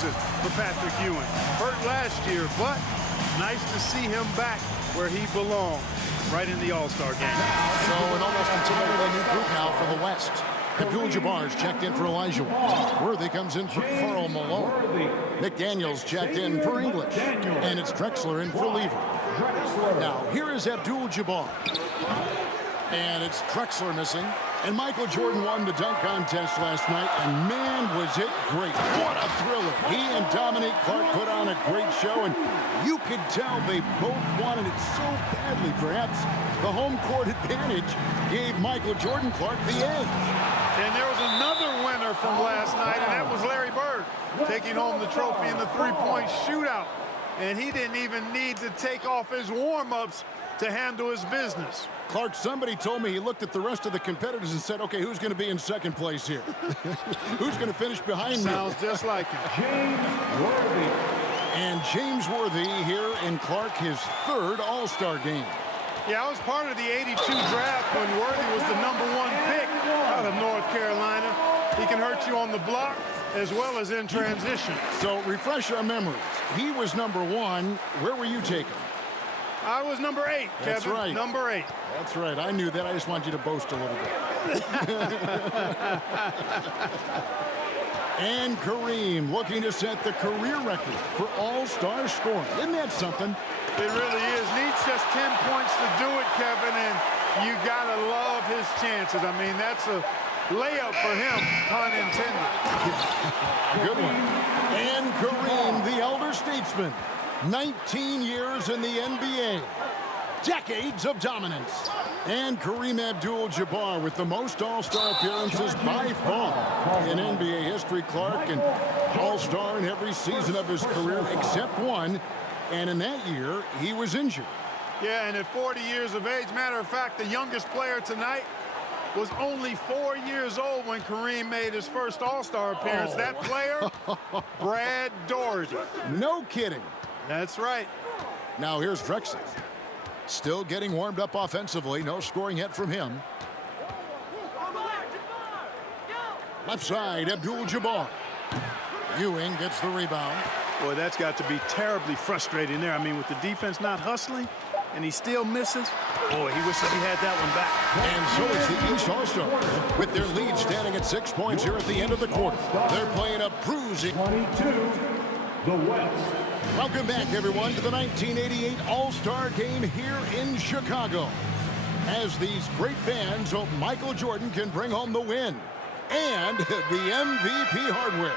season for Patrick Ewing. Hurt last year, but nice to see him back where he belongs, right in the All-Star game. So an almost entirely new group now for the West. Abdul-Jabbar's checked in for Elijah. Worthy comes in for Karl Malone. McDaniels checked in for English. And it's Drexler in for Lever. Now, here is Abdul-Jabbar. And it's Drexler missing. And Michael Jordan won the dunk contest last night, and man, was it great. What a thriller. He and Dominique Clark put on a great show, and you could tell they both wanted it so badly. Perhaps the home court advantage gave Michael Jordan Clark the edge. And there was another winner from last night, and that was Larry Bird, taking home the trophy in the three-point shootout. And he didn't even need to take off his warm-ups to handle his business. Clark, somebody told me he looked at the rest of the competitors and said, okay, who's going to be in second place here? Who's going to finish behind me? Sounds just like him. James Worthy. And James Worthy here in Clark, his third All-Star game. Yeah, I was part of the 82 draft when Worthy was the #1 pick out of North Carolina. He can hurt you on the block as well as in transition. So refresh our memories. He was #1. Where were you taken? I was number 8, Kevin. That's right. Number 8. That's right. I knew that. I just want you to boast a little bit. And Kareem looking to set the career record for All-Star scoring. Isn't that something? It really is. Needs just 10 points to do it, Kevin, and you got to love his chances. I mean, that's a layup for him, pun intended. Good one. And Kareem, the elder statesman. 19 years in the NBA. Decades of dominance. And Kareem Abdul-Jabbar with the most All-Star appearances by far in NBA history. Clark, an All-Star in every season of his career except one. And in that year, he was injured. Yeah, and at 40 years of age, matter of fact, the youngest player tonight was only 4 years old when Kareem made his first All-Star appearance. That player, Brad Daugherty. No kidding. That's right. Now here's Drexler. Still getting warmed up offensively. No scoring yet from him. Left side, Abdul-Jabbar. Ewing gets the rebound. Boy, that's got to be terribly frustrating there. I mean, with the defense not hustling, and he still misses. Boy, he wishes he had that one back. And so is the East All-Stars, with their lead standing at 6 points here at the end of the quarter. They're playing a bruising. 22, the West. Welcome back, everyone, to the 1988 All-Star Game here in Chicago. As these great fans hope Michael Jordan can bring home the win and the MVP hardware.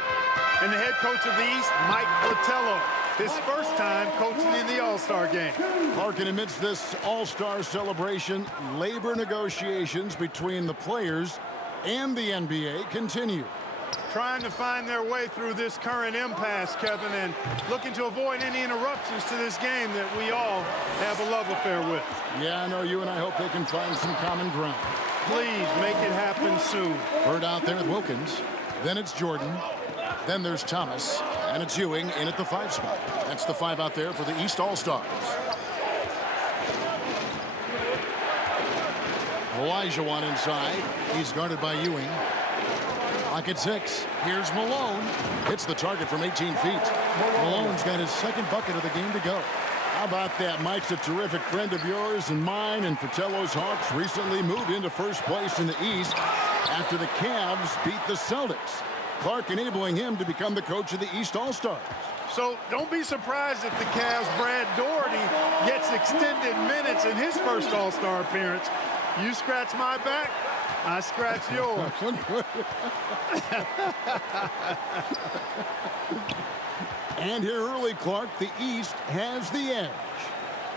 And the head coach of the East, Mike Fratello. His first time coaching in the All-Star game. Larkin, amidst this All-Star celebration, labor negotiations between the players and the NBA continue. Trying to find their way through this current impasse, Kevin, and looking to avoid any interruptions to this game that we all have a love affair with. Yeah, I know you and I hope they can find some common ground. Please make it happen soon. Bird out there with Wilkins. Then it's Jordan. Then there's Thomas. And it's Ewing in at the 5 spot. That's the 5 out there for the East All-Stars. Elijah one inside. He's guarded by Ewing. Lock at 6. Here's Malone. Hits the target from 18 feet. Malone's got his second bucket of the game to go. How about that? Mike's a terrific friend of yours and mine, and Fratello's Hawks recently moved into first place in the East after the Cavs beat the Celtics. Clark enabling him to become the coach of the East All-Stars. So don't be surprised if the Cavs' Brad Daugherty gets extended minutes in his first All-Star appearance. You scratch my back, I scratch yours. And here early, Clark, the East has the edge.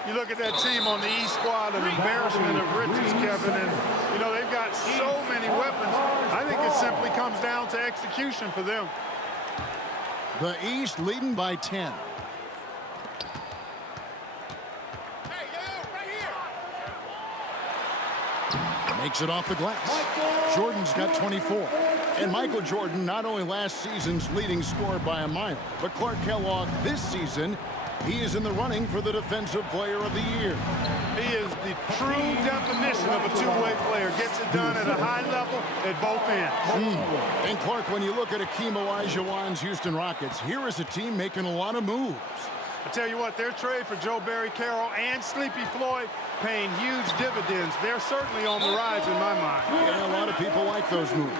You look at that team on the East squad, an embarrassment of riches, Kevin, and, you know, they've got so many weapons. I think it simply comes down to execution for them. The East leading by 10. Makes it off the glass. Jordan's got 24. And Michael Jordan, not only last season's leading scorer by a mile, but Clark Kellogg this season, He is in the running for the Defensive Player of the Year. He is the true definition of a two-way player. Gets it done at a high level at both ends. And Clark, when you look at Akeem Olajuwon's Houston Rockets, here is a team making a lot of moves. I tell you what, their trade for Joe Barry Carroll and Sleepy Floyd paying huge dividends. They're certainly on the rise in my mind. Yeah, a lot of people like those moves.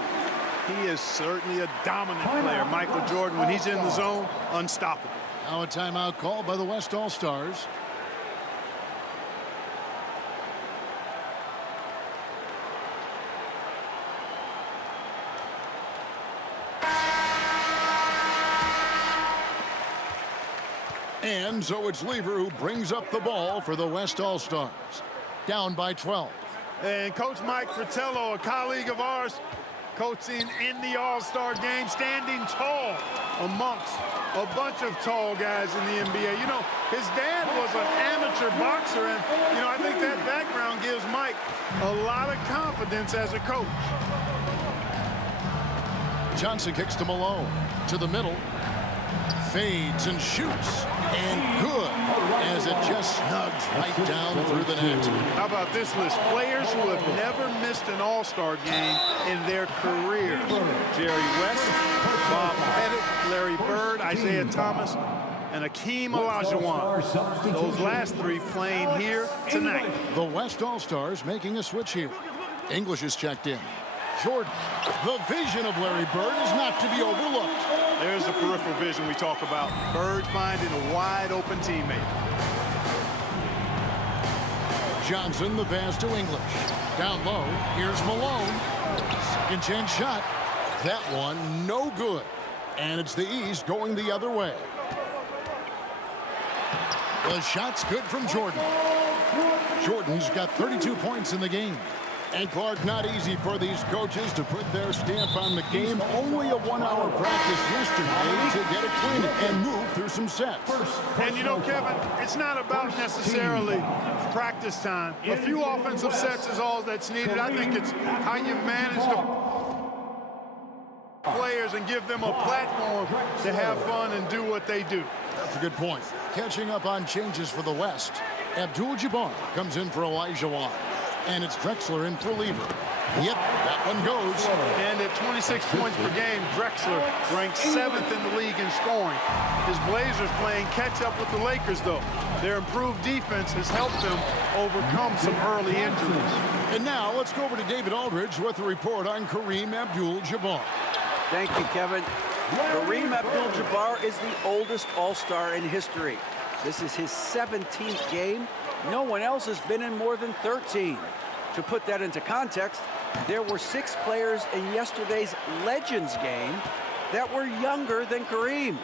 He is certainly a dominant player. Michael Jordan, when he's in the zone, unstoppable. Now a timeout called by the West All-Stars. And so it's Lever who brings up the ball for the West All-Stars. Down by 12. And Coach Mike Fratello, a colleague of ours, coaching in the All-Star game, standing tall amongst a bunch of tall guys in the NBA. You know, his dad was an amateur boxer, and, you know, I think that background gives Mike a lot of confidence as a coach. Johnson kicks to Malone. To the middle. Fades and shoots. And good, as it just snugs right down through the net. How about this list? Players who have never missed an All-Star game in their careers. Jerry West, Bob Pettit, Larry Bird, Isaiah Thomas, and Akeem Olajuwon. Those last three playing here tonight. The West All-Stars making a switch here. English is checked in. Jordan, the vision of Larry Bird is not to be overlooked. There's the peripheral vision we talk about. Bird finding a wide-open teammate. Johnson, the pass to English. Down low, here's Malone. Second chance shot. That one, no good. And it's the East going the other way. The shot's good from Jordan. Jordan's got 32 points in the game. And Clark, not easy for these coaches to put their stamp on the game. Only a 1 hour practice yesterday to get acquainted and move through some sets. And you know, Kevin, it's not about necessarily practice time. A few offensive sets is all that's needed. I think it's how you manage the players and give them a platform to have fun and do what they do. That's a good point. Catching up on changes for the West. Abdul-Jabbar comes in for Olajuwon. And it's Drexler in for Lever. Yep, that one goes. And at 26 points per game, Drexler ranks 7th in the league in scoring. His Blazers playing catch up with the Lakers, though. Their improved defense has helped them overcome some early injuries. And now let's go over to David Aldridge with a report on Kareem Abdul-Jabbar. Thank you, Kevin. Kareem Abdul-Jabbar is the oldest All-Star in history. This is his 17th game. No one else has been in more than 13. To put that into context, there were 6 players in yesterday's Legends game that were younger than Kareem.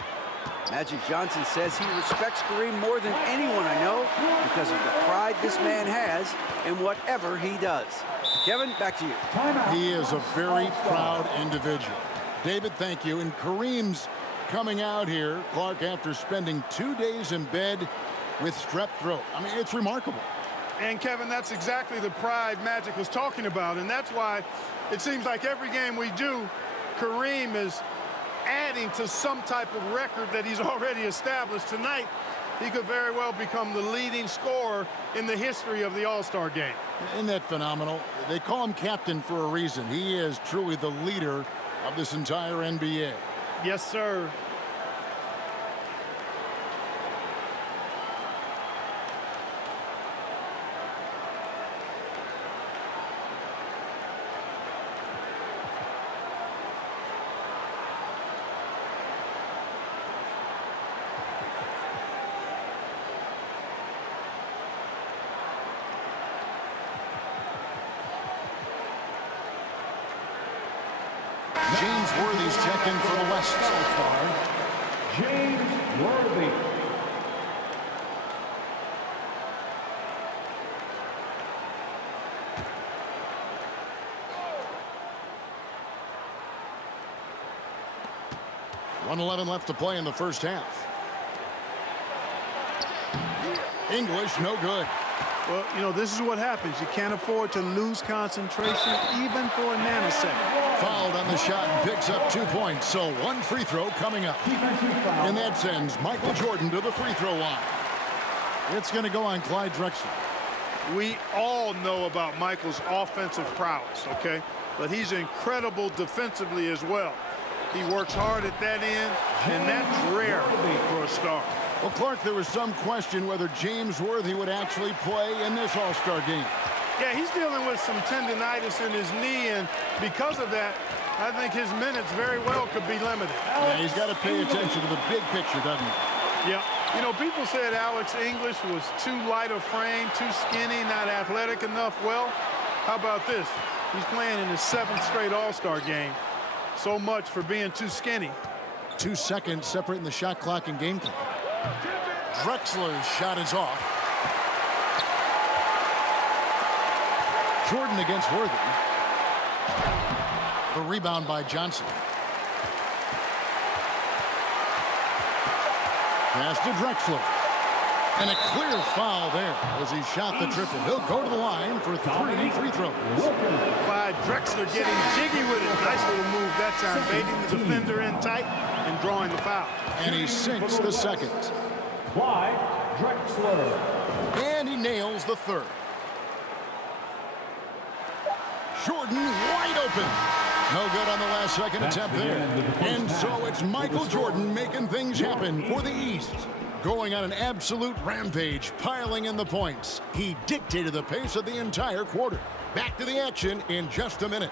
Magic Johnson says he respects Kareem more than anyone I know because of the pride this man has in whatever he does. Kevin, back to you. He is a very proud individual. David, thank you. And Kareem's coming out here, Clark, after spending 2 days in bed with strep throat. I mean, it's remarkable. And, Kevin, that's exactly the pride Magic was talking about. And that's why it seems like every game we do, Kareem is adding to some type of record that he's already established. Tonight, he could very well become the leading scorer in the history of the All-Star game. Isn't that phenomenal? They call him captain for a reason. He is truly the leader of this entire NBA. Yes, sir. James Worthy's checked in for the West. James Worthy. .111 left to play in the first half. English, no good. Well, you know, this is what happens. You can't afford to lose concentration even for a nanosecond. Fouled on the shot and picks up 2 points. So one free throw coming up. And that sends Michael Jordan to the free throw line. It's going to go on Clyde Drexler. We all know about Michael's offensive prowess, okay? But he's incredible defensively as well. He works hard at that end, and that's rare for a star. Well, Clark, there was some question whether James Worthy would actually play in this All-Star game. Yeah, he's dealing with some tendonitis in his knee, and because of that, I think his minutes very well could be limited. Yeah, he's got to pay attention to the big picture, doesn't he? Yeah. You know, people said Alex English was too light of frame, too skinny, not athletic enough. Well, how about this? He's playing in his 7th straight All-Star game. So much for being too skinny. 2 seconds separating the shot clock and game clock. Drexler's shot is off. Jordan against Worthy. The rebound by Johnson. Pass to Drexler. And a clear foul there as he shot the triple. He'll go to the line for 3 free throws. Clyde Drexler getting jiggy with it. Nice little move that time, baiting the defender in tight and drawing the foul. And he sinks the second. Clyde Drexler. And he nails the third. Jordan wide open. No good on the last second attempt there. And so it's Michael Jordan making things happen for the East. Going on an absolute rampage, piling in the points. He dictated the pace of the entire quarter. Back to the action in just a minute.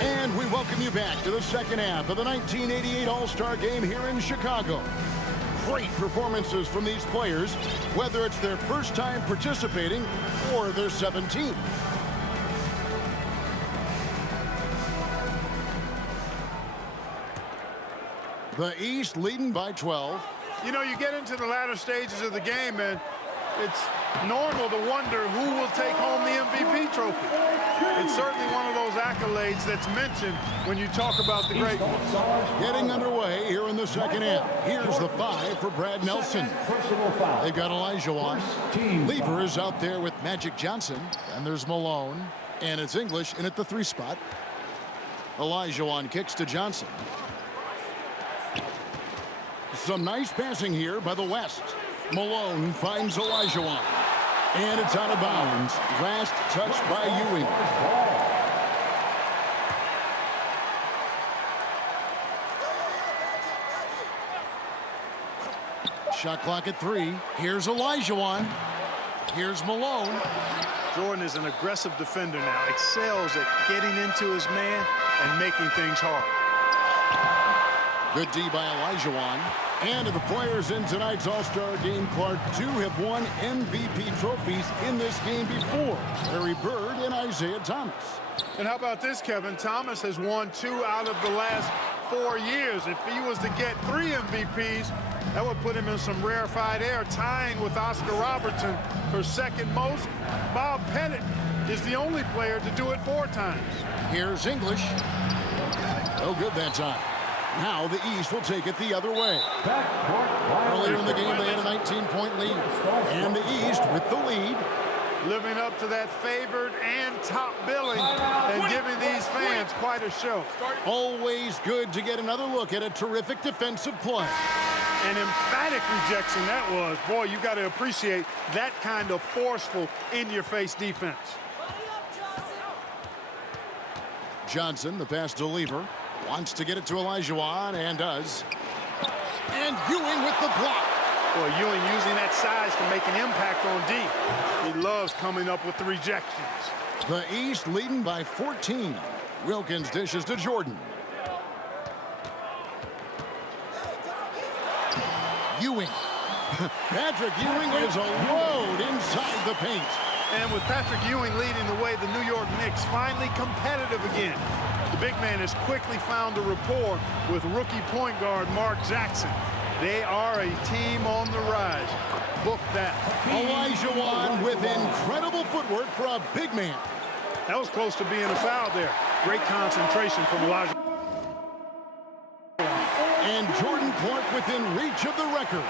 And we welcome you back to the second half of the 1988 All-Star Game here in Chicago. Great performances from these players, whether it's their first time participating or their 17th. The East leading by 12. You know, you get into the latter stages of the game, and it's normal to wonder who will take home the MVP trophy. It's certainly one of those accolades that's mentioned when you talk about the great ones. Getting underway here in the second half. Here's the 5 for Brad Nelson. They've got Olajuwon. Lever is out there with Magic Johnson. And there's Malone. And it's English in at the 3 spot. Olajuwon kicks to Johnson. Some nice passing here by the West. Malone finds Olajuwon. And it's out of bounds. Last touch by Ewing. Shot clock at 3. Here's Olajuwon. Here's Malone. Jordan is an aggressive defender now. Excels at getting into his man and making things hard. Good D by Olajuwon. And of the players in tonight's All-Star game, Clark, 2 have won MVP trophies in this game before. Larry Bird and Isaiah Thomas. And how about this, Kevin? Thomas has won 2 out of the last 4 years. If he was to get 3 MVPs, that would put him in some rarefied air, tying with Oscar Robertson for second most. Bob Pettit is the only player to do it 4 times. Here's English. No good that time. Now the East will take it the other way. Earlier in the game, they had a 19-point lead. And the East, with the lead, living up to that favored and top billing and giving these fans quite a show. Always good to get another look at a terrific defensive play. An emphatic rejection that was. Boy, you got to appreciate that kind of forceful, in-your-face defense. Johnson, the pass to Lever. Wants to get it to Olajuwon, and does. And Ewing with the block. Boy, Ewing using that size to make an impact on D. He loves coming up with the rejections. The East leading by 14. Wilkins dishes to Jordan. Ewing. Patrick Ewing is a load inside the paint. And with Patrick Ewing leading the way, the New York Knicks finally competitive again. The big man has quickly found a rapport with rookie point guard Mark Jackson. They are a team on the rise. Book that. Olajuwon with incredible footwork for a big man. That was close to being a foul there. Great concentration from Olajuwon. And Jordan Clark within reach of the record.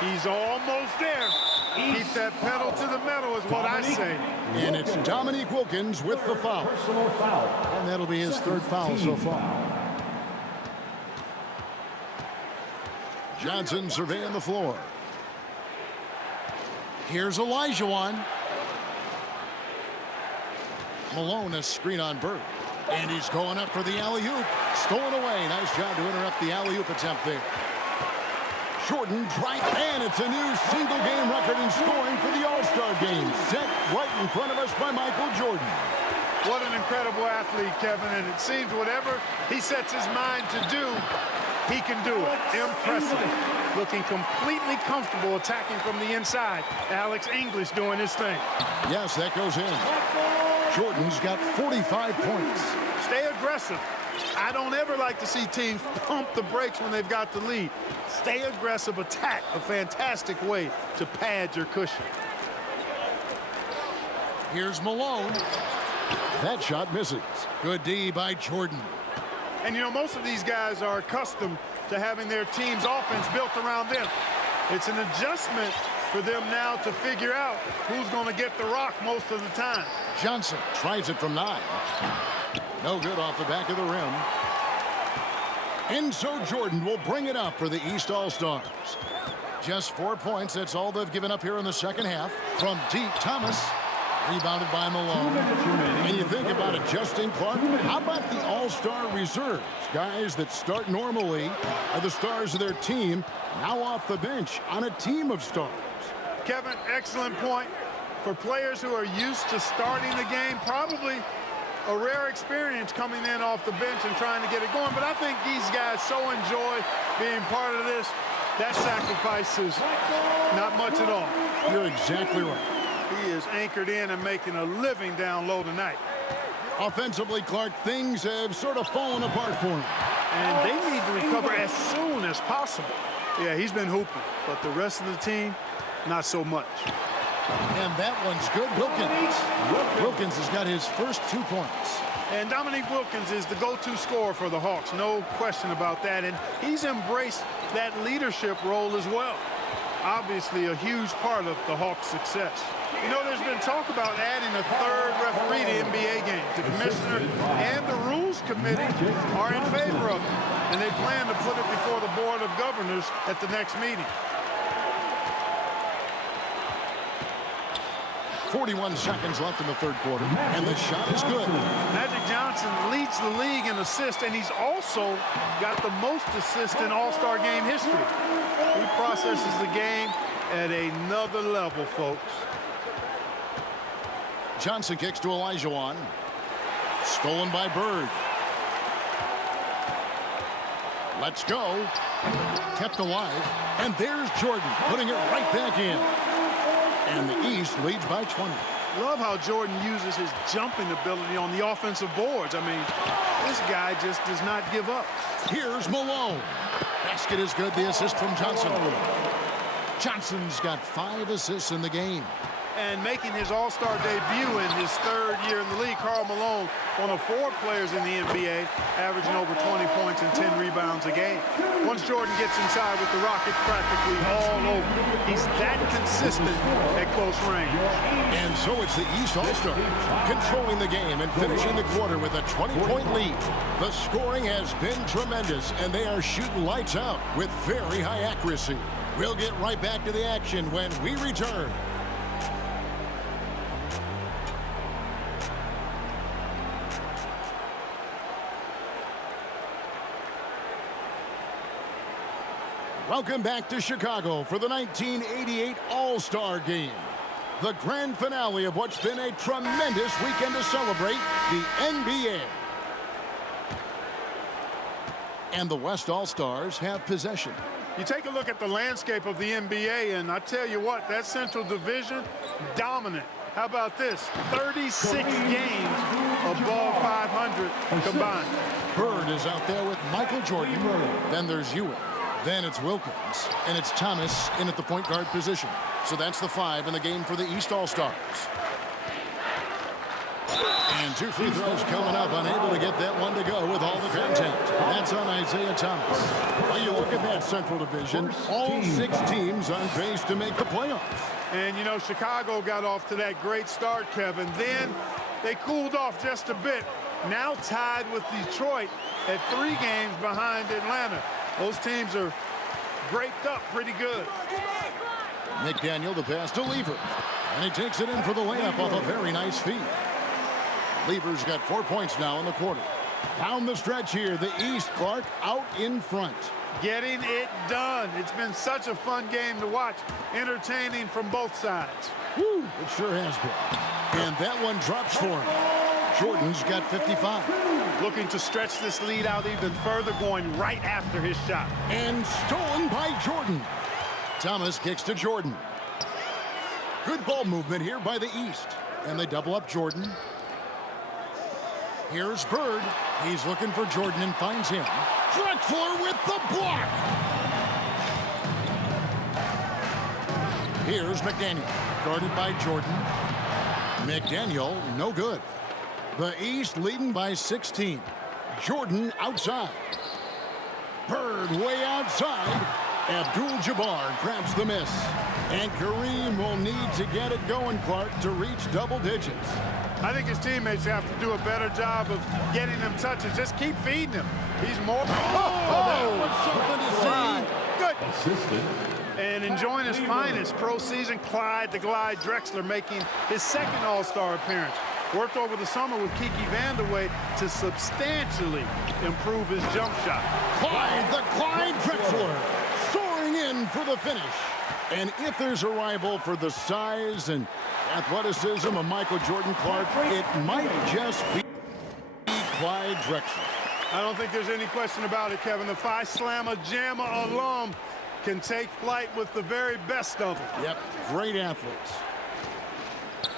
He's almost there. Keep that pedal to the metal is what I say. And it's Dominique Wilkins with the foul. Personal foul. And that'll be his third foul so far. Johnson surveying the floor. Here's Olajuwon. Malone, a screen on Bird. And he's going up for the alley-oop. Stolen away. Nice job to interrupt the alley-oop attempt there. Jordan drive, and it's a new single-game record in scoring for the All-Star game. Set right in front of us by Michael Jordan. What an incredible athlete, Kevin, and it seems whatever he sets his mind to do, he can do it. Impressive. Looking completely comfortable attacking from the inside. Alex English doing his thing. Yes, that goes in. Jordan's got 45 points. Stay aggressive. I don't ever like to see teams pump the brakes when they've got the lead. Stay aggressive, attack, a fantastic way to pad your cushion. Here's Malone. That shot misses. Good D by Jordan. And, you know, most of these guys are accustomed to having their team's offense built around them. It's an adjustment for them now to figure out who's going to get the rock most of the time. Johnson tries it from 9. No good off the back of the rim. And so Jordan will bring it up for the East All-Stars. Just 4 points. That's all they've given up here in the second half. From deep, Thomas. Rebounded by Malone. And you think about adjusting, Clark. How about the All-Star reserves? Guys that start normally are the stars of their team, now off the bench on a team of stars. Kevin, excellent point. For players who are used to starting the game, probably a rare experience coming in off the bench and trying to get it going. But I think these guys so enjoy being part of this. That sacrifice is not much at all. You're exactly right. He is anchored in and making a living down low tonight. Offensively, Clark, things have sort of fallen apart for him. And they need to recover as soon as possible. Yeah, he's been hooping, but the rest of the team, not so much. And that one's good. Wilkins has got his first 2 points. And Dominique Wilkins is the go-to scorer for the Hawks, no question about that. And he's embraced that leadership role as well. Obviously a huge part of the Hawks' success. You know, there's been talk about adding a third referee to NBA games. The commissioner and the rules committee are in favor of it, and they plan to put it before the Board of Governors at the next meeting. 41 seconds left in the third quarter, and the shot is good. Magic Johnson leads the league in assists, and he's also got the most assists in All-Star game history. He processes the game at another level, folks. Johnson kicks to Olajuwon. Stolen by Bird. Let's go. Kept alive. And there's Jordan putting it right back in. And the East leads by 20. Love how Jordan uses his jumping ability on the offensive boards. I mean, this guy just does not give up. Here's Malone. Basket is good. The assist from Johnson. Johnson's got 5 assists in the game. And making his All-Star debut in his third year in the league, Karl Malone, one of 4 players in the NBA, averaging over 20 points and 10 rebounds a game. Once Jordan gets inside with the Rockets, practically all over. He's that consistent at close range. And so it's the East All-Stars controlling the game and finishing the quarter with a 20-point lead. The scoring has been tremendous, and they are shooting lights out with very high accuracy. We'll get right back to the action when we return. Welcome back to Chicago for the 1988 All-Star Game. The grand finale of what's been a tremendous weekend to celebrate the NBA. And the West All-Stars have possession. You take a look at the landscape of the NBA, and I tell you what, that Central Division, dominant. How about this? 36 games above 500 combined. Bird is out there with Michael Jordan. Then there's Ewing. Then it's Wilkins. And it's Thomas in at the point guard position. So that's the 5 in the game for the East All-Stars. And 2 free throws coming up, unable to get that one to go with all the contact. That's on Isaiah Thomas. When you look at that Central Division, all 6 teams on pace to make the playoffs. And, you know, Chicago got off to that great start, Kevin. Then they cooled off just a bit. Now tied with Detroit at 3 games behind Atlanta. Those teams are graped up pretty good. McDaniel, the pass to Lever. And he takes it in for the layup off a very nice feed. Lever's got 4 points now in the quarter. Down the stretch here, the East, Clark out in front. Getting it done. It's been such a fun game to watch. Entertaining from both sides. Woo, it sure has been. And that one drops for him. Jordan's got 55. Looking to stretch this lead out even further, going right after his shot. And stolen by Jordan. Thomas kicks to Jordan. Good ball movement here by the East. And they double up Jordan. Here's Bird. He's looking for Jordan and finds him. Drexler with the block. Here's McDaniel, guarded by Jordan. McDaniel, no good. The East leading by 16. Jordan outside. Bird way outside. Abdul-Jabbar grabs the miss. And Kareem will need to get it going, Clark, to reach double digits. I think his teammates have to do a better job of getting him touches. Just keep feeding him. He's more. That was something to see. Good. And enjoying his finest pro season, Clyde the Glide Drexler making his 2nd All-Star appearance. Worked over the summer with Kiki Vandeweghe to substantially improve his jump shot. Clyde the Glide Drexler soaring in for the finish. And if there's a rival for the size and athleticism of Michael Jordan, Clark, it might just be Clyde Drexler. I don't think there's any question about it, Kevin. The Phi Slamma Jamma alum can take flight with the very best of them. Yep, great athletes.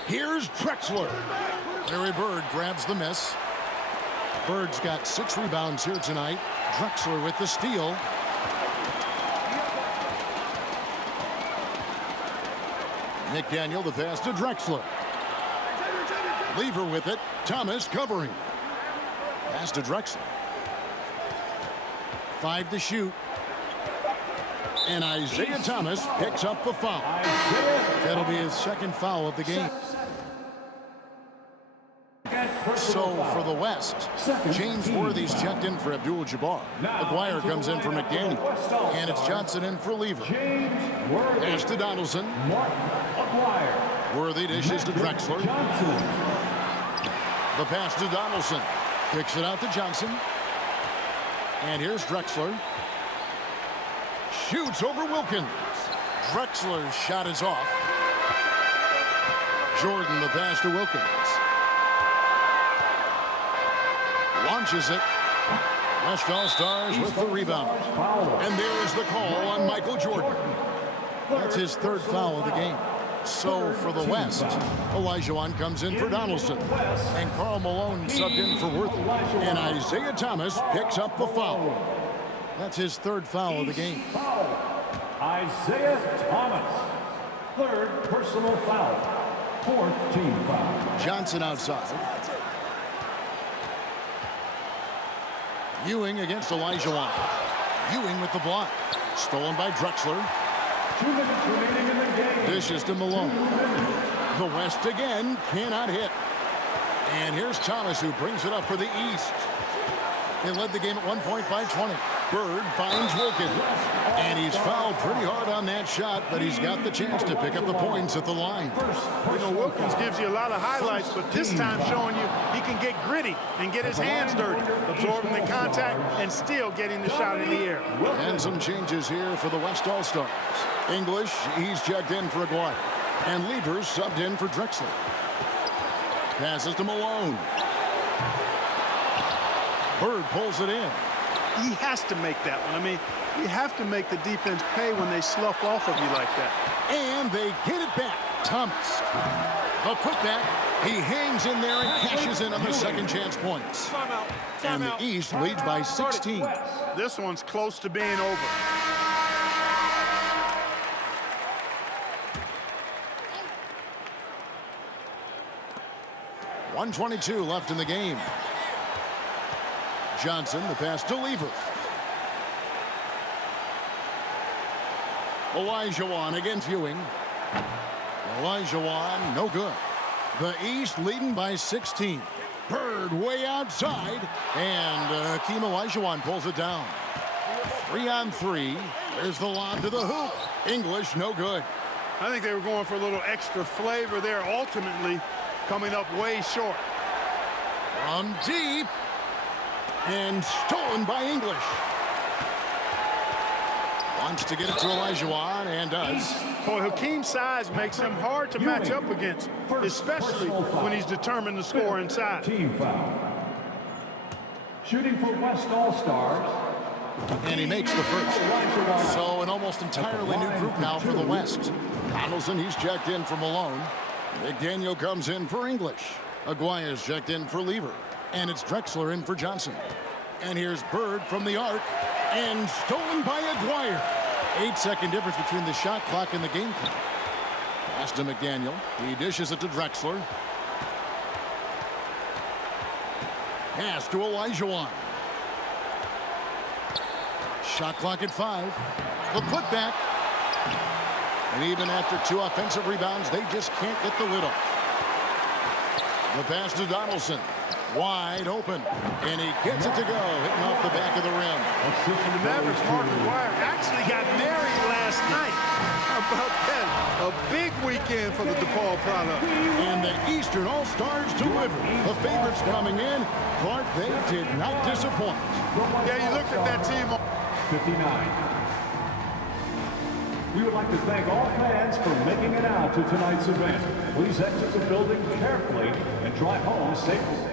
Here's Drexler. Larry Bird grabs the miss. Bird's got 6 rebounds here tonight. Drexler with the steal. McDaniel, the pass to Drexler. Lever with it. Thomas covering. Pass to Drexler. 5 to shoot. And Isaiah Thomas picks up the foul. That'll be his 2nd foul of the game. So for the West, James Worthy's checked in for Abdul-Jabbar. McGuire comes in for McDaniel. And it's Johnson in for Lever. Pass to Donaldson. Worthy dishes to Drexler. The pass to Donaldson. Kicks it out to Johnson. And here's Drexler. Shoots over Wilkins. Drexler's shot is off. Jordan, the pass to Wilkins. Launches it. West All-Stars with the rebound. And there's the call on Michael Jordan. That's his 3rd foul of the game. So for the West, Olajuwon comes in for Donaldson. And Karl Malone subbed in for Worthy. And Isaiah Thomas picks up the foul. That's his 3rd foul of the game. Isaiah Thomas, 3rd personal foul, 4th team foul. Johnson outside. Ewing against Olajuwon. Ewing with the block. Stolen by Drexler. 2 minutes remaining in the game. Dishes to Malone. The West again cannot hit. And here's Thomas who brings it up for the East. They led the game at 1 point by 20. Bird finds Wilkins. And he's fouled pretty hard on that shot, but he's got the chance to pick up the points at the line. You know, Wilkins gives you a lot of highlights, but this time showing you he can get gritty and get his hands dirty, absorbing the contact and still getting the shot in the air. And some changes here for the West All-Stars. English, he's checked in for Aguirre. And Lever's subbed in for Drexler. Passes to Malone. Bird pulls it in. He has to make that one. I mean, you have to make the defense pay when they slough off of you like that. And they get it back. Thomas. A putback. He hangs in there and cashes in on the 2nd chance points. And the East leads by 16. This one's close to being over. .122 left in the game. Johnson, the pass to Lever. Olajuwon against Ewing. Olajuwon, no good. The East leading by 16. Bird way outside, and Hakeem Olajuwon pulls it down. 3-on-3. There's the lob to the hoop. English, no good. I think they were going for a little extra flavor there, ultimately coming up way short. From deep, and stolen by English. Wants to get it to Olajuwon, and does. Boy, Hakeem's size makes him hard to match up against, especially when he's determined to score inside. Team foul. Shooting for West All-Stars. And he makes the first. So an almost entirely new group now for the West. Donaldson, he's checked in for Malone. McDaniel comes in for English. Aguirre's checked in for Lever. And it's Drexler in for Johnson. And here's Bird from the arc. And stolen by Aguirre. 8-second difference between the shot clock and the game clock. Pass to McDaniel. He dishes it to Drexler. Pass to Olajuwon. Shot clock at 5. The putback. And even after 2 offensive rebounds, they just can't get the lid off. The pass to Donaldson. Wide open. And he gets it to go. Hitting off the back of the rim. And the Mavericks, Mark Aguirre, actually got married last night. How about that? A big weekend for the DePaul product. And the Eastern All-Stars deliver. The favorites coming in. Clark, they did not disappoint. Yeah, you looked at that team. 59. We would like to thank all fans for making it out to tonight's event. Please exit the building carefully and drive home safely.